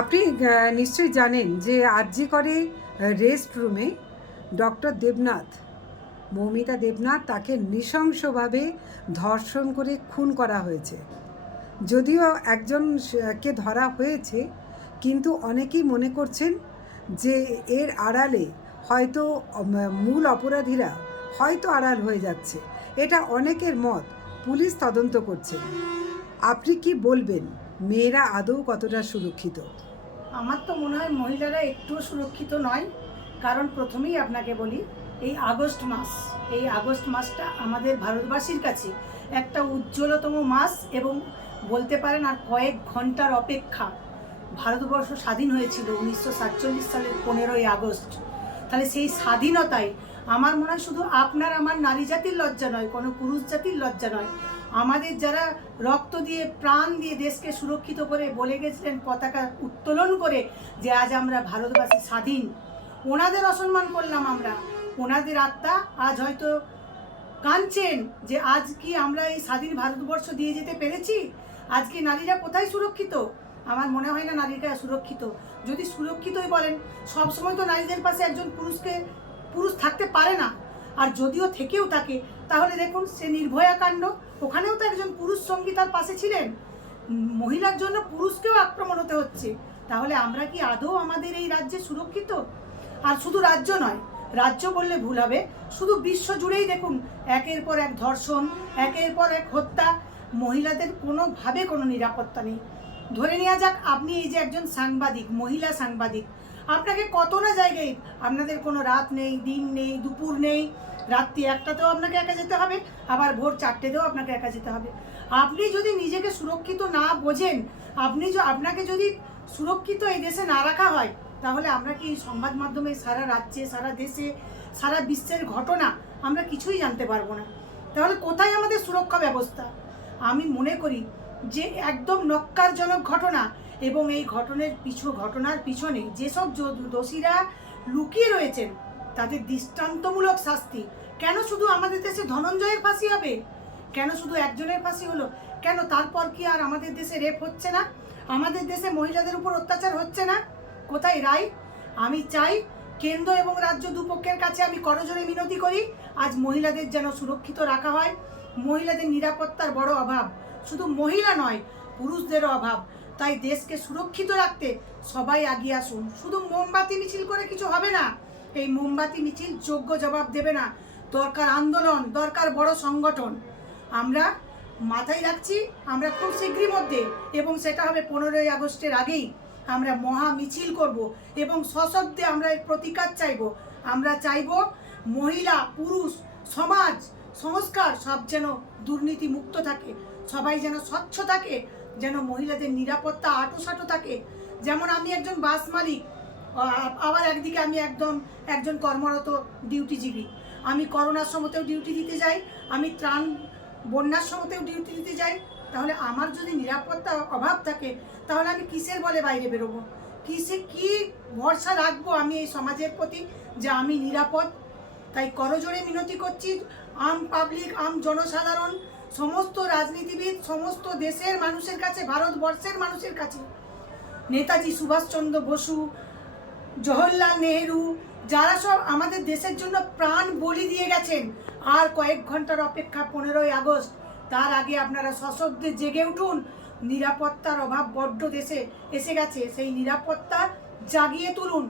আপনি নিশ্চয়ই জানেন যে আরজি করে রেস্ট রুমে ডক্টর দেবনাথ, মৌমিতা দেবনাথ তাকে নৃশংসভাবে ধর্ষণ করে খুন করা হয়েছে। যদিও একজন কে ধরা হয়েছে, কিন্তু অনেকেই মনে করছেন যে এর আড়ালে হয়তো মূল অপরাধীরা হয়তো আড়াল হয়ে যাচ্ছে। এটা অনেকের মত, পুলিশ তদন্ত করছে। আপনি কি বলবেন? মেয়েরা আদৌ কতটা সুরক্ষিত? আমার তো মনে হয় মহিলারা একটুও সুরক্ষিত নয়। কারণ প্রথমেই আপনাকে বলি, এই আগস্ট মাস, এই আগস্ট মাসটা আমাদের ভারতবাসীর কাছে একটা উজ্জ্বলতম মাস এবং বলতে পারেন আর কয়েক ঘণ্টার অপেক্ষা। ভারতবর্ষ স্বাধীন হয়েছিল উনিশশো সাতচল্লিশ সালের পনেরোই আগস্ট। তাহলে সেই স্বাধীনতায় আমার মনে হয় শুধু আপনার আমার নারী জাতির লজ্জা নয়, কোনো পুরুষ জাতির লজ্জা নয় আমাদের যারা রক্ত দিয়ে, প্রাণ দিয়ে দেশকে সুরক্ষিত করে বলে গেছিলেন, পতাকা উত্তোলন করে যে আজ আমরা ভারতবাসী স্বাধীন, ওনাদের অসম্মান করলাম আমরা। ওনাদের আত্মা আজ হয়তো কাঁদছেন যে আজ কি আমরা এই স্বাধীন ভারতবর্ষ দিয়ে যেতে পেরেছি? আজকে নারীরা কোথায় সুরক্ষিত? আমার মনে হয় না নারীরা সুরক্ষিত। যদি সুরক্ষিতই বলেন সবসময় তো নারীদের পাশে একজন পুরুষকে, পুরুষ থাকতে পারে না। আর যদিও থেকেও থাকে, তাহলে দেখুন সে নির্ভয়া কাণ্ড। ওখানেও তো একজন পুরুষ সঙ্গী তার পাশে ছিলেন। মহিলার জন্য পুরুষকেও আক্রমণ হতে হচ্ছে। তাহলে আমরা কি আদৌ আমাদের এই রাজ্যে সুরক্ষিত? আর শুধু রাজ্য নয়, রাজ্য বললে ভুল হবে। শুধু বিশ্ব জুড়েই দেখুন, একের পর এক ধর্ষণ, একের পর এক হত্যা। মহিলাদের কোনোভাবে কোনো নিরাপত্তা নেই। ধরে নেওয়া যাক, আপনি এই যে একজন সাংবাদিক, মহিলা সাংবাদিক আপনাকে কত না জায়গায় আপনাদের কোনো রাত নেই, দিন নেই, দুপুর নেই, রাত্রি একটাতেও আপনাকে একা যেতে হবে, আবার ভোর চারটেতেও আপনাকে একা যেতে হবে। আপনি যদি নিজেকে সুরক্ষিত না বোঝেন, আপনি আপনাকে যদি সুরক্ষিত এই দেশে না রাখা হয়, তাহলে আমরা কি এই সংবাদ মাধ্যমে সারা রাজ্যে, সারা দেশে, সারা বিশ্বের ঘটনা আমরা কিছুই জানতে পারব না? তাহলে কোথায় আমাদের সুরক্ষা ব্যবস্থা? আমি মনে করি যে একদম নক্কারজনক ঘটনা এবং এই ঘটনার পিছু, ঘটনার পিছনে যেসব দোষীরা লুকিয়ে রয়েছেন, তাদের দৃষ্টান্তমূলক শাস্তি। কেন শুধু আমাদের দেশে ধনঞ্জয়ের ফাঁসি হবে? কেন শুধু একজনের ফাঁসি হলো? কেন তারপর কি আর আমাদের দেশে রেপ হচ্ছে না? আমাদের দেশে মহিলাদের উপর অত্যাচার হচ্ছে না? কোথায় রায়? আমি চাই কেন্দ্র এবং রাজ্য দুপক্ষের কাছে আমি করজোরে মিনতি করি, আজ মহিলাদের যেন সুরক্ষিত রাখা হয়। মহিলাদের নিরাপত্তার বড় অভাব। শুধু মহিলা নয়, পুরুষদেরও অভাব। তাই দেশকে সুরক্ষিত রাখতে সবাই আগিয়ে আসুন। শুধু মোমবাতি মিছিল করে কিছু হবে না, এই মোমবাতি মিছিল যোগ্য জবাব দেবে না। দরকার আন্দোলন, দরকার বড় সংগঠন। আমরা মাথায় রাখছি, আমরা খুব শীঘ্রই মধ্যে, এবং সেটা হবে পনেরোই আগস্টের আগেই আমরা মহা মিছিল করব, এবং সশব্দে আমরা এর প্রতিকার চাইব। আমরা চাইব মহিলা, পুরুষ, সমাজ, সংস্কার সব যেন দুর্নীতি মুক্ত থাকে, সবাই যেন স্বচ্ছ থাকে। যেন মহিলাদের নিরাপত্তা আটোসাটো থাকে। যেমন আমি একজন বাস মালিক আবার একদিকে আমি একদম একজন কর্মরত ডিউটিজীবী। আমি করোনার সময়তেও ডিউটি দিতে যাই, আমি ত্রাণ বন্যার সময়তেও ডিউটি দিতে যাই। তাহলে আমার যদি নিরাপত্তা অভাব থাকে, তাহলে আমি কিসের বলে বাইরে বেরোবো? কিসে কি ভরসা রাখব আমি এই সমাজের প্রতি যে আমি নিরাপদ? তাই করজোড়ে মিনতি করছি। আম পাবলিক, আম জনসাধারণ সমস্ত রাজনীতিবিদ, সমস্ত দেশের মানুষের কাছে, ভারতবর্ষের মানুষের কাছে। নেতাজি সুভাষচন্দ্র বসু, জওহরলাল নেহেরু, যারা সব আমাদের দেশের জন্য প্রাণ বলি দিয়ে গেছেন, আর কয়েক ঘণ্টার অপেক্ষা পনেরোই আগস্ট, তার আগে আপনারা সশব্দে জেগে উঠুন, নিরাপত্তার অভাব বড্ড দেশে এসে গেছে, সেই নিরাপত্তা জাগিয়ে তুলুন।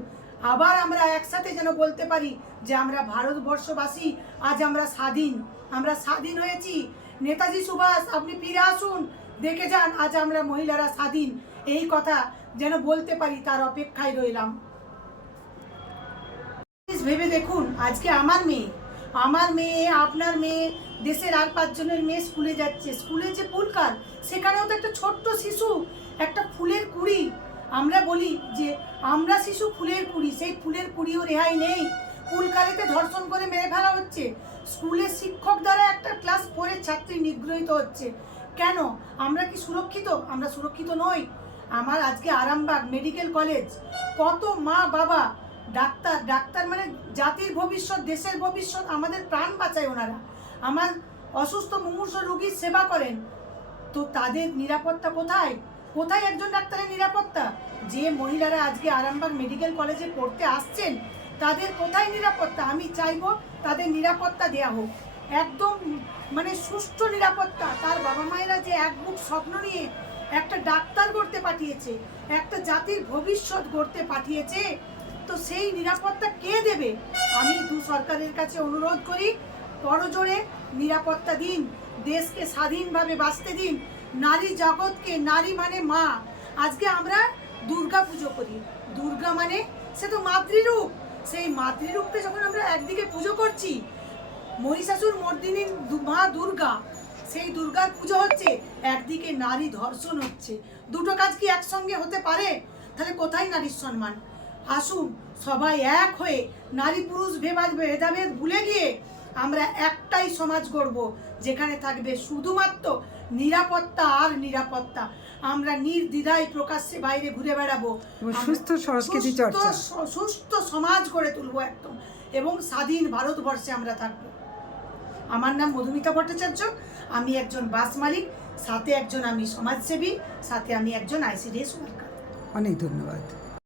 আবার আমরা একসাথে যেন বলতে পারি যে আমরা ভারতবর্ষবাসী, আজ আমরা স্বাধীন। আমরা স্বাধীন হয়েছি নেতাজি সুভাষ, আপনি ফিরে আসুন। দেখে যান, আজ আমরা মহিলারা স্বাধীন। এই কথা যেন বলতে পারি, তার অপেক্ষায় রইলাম। ভেবে দেখুন, আজকে আমার মেয়ে। আমার মেয়ে, আপনার মেয়ে, দেশের আর পাঁচজনের মেয়ে স্কুলে যাচ্ছে। স্কুলে যে পুলকার সেখানেও তো একটা ছোট্ট শিশু, একটা ফুলের কুড়ি। আমরা বলি যে, আমরা শিশু ফুলের কুড়ি, সেই ফুলের কুড়িও রেহাই নেই। পুলকারেতে ধর্ষণ করে মেরে ফেলা হচ্ছে। স্কুলের শিক্ষক দ্বারা একটা ক্লাস ফোরের ছাত্রী নিগৃহীত হচ্ছে। কেন? আমরা কি সুরক্ষিত? আমরা সুরক্ষিত নই। আমার আজকে আরামবাগ মেডিকেল কলেজ। কত মা বাবা, ডাক্তার ডাক্তার মানে জাতির ভবিষ্যৎ, দেশের ভবিষ্যৎ, আমাদের প্রাণ বাঁচায় ওনারা। আমার অসুস্থ মুমূর্ষ রুগীর সেবা করেন। তো তাদের নিরাপত্তা কোথায়? কোথায় একজন ডাক্তারের নিরাপত্তা? যে মহিলারা আজকে আরামবাগ মেডিকেল কলেজে পড়তে আসছেন তাদের কোথায় নিরাপত্তা? আমি চাইব তাদের নিরাপত্তা দেয়া হোক। একদম মানে সুষ্ঠু নিরাপত্তা। তার বাবা মায়েরা যে এক বুক স্বপ্ন নিয়ে একটা ডাক্তার গড়তে পাঠিয়েছে, একটা জাতির ভবিষ্যৎ গড়তে পাঠিয়েছে, তো সেই নিরাপত্তা কে দেবে? আমি দু সরকারের কাছে অনুরোধ করি, করজোড়ে নিরাপত্তা দিন, দেশকে স্বাধীনভাবে বাঁচতে দিন। নারী জগৎকে, নারী মানে মা। আজকে আমরা দুর্গা পুজো করি। দুর্গা মানে সে তো মাতৃরূপ। সেই মাতৃরূপকে যখন আমরা একদিকে পুজো করছি, মহিষাসুর মর্দিনী মা দুর্গা, সেই দুর্গার পুজো হচ্ছে, একদিকে নারী ধর্ষণ হচ্ছে। দুটো কাজ কি একসঙ্গে হতে পারে? তাহলে কোথায় নারীর সম্মান? আসুন সবাই এক হয়ে নারী পুরুষ ভেদাভেদ ভুলে গিয়ে আমরা একটাই সমাজ গড়ব যেখানে থাকবে শুধুমাত্র নিরাপত্তা আর নিরাপত্তা। আমরা নির্দ্বিধায় প্রকাশ্যে বাইরে ঘুরে বেড়াবো। সুস্থ সংস্কৃতি চর্চা। সুস্থ সমাজ গড়ে তুলবো একদম এবং স্বাধীন ভারতবর্ষে আমরা থাকব। আমার নাম মধুমিতা ভট্টাচার্য আমি একজন বাস মালিক সাথে একজন আমি সমাজসেবী সাথে আমি একজন আইসিডিএস ওয়ার্কার। অনেক ধন্যবাদ।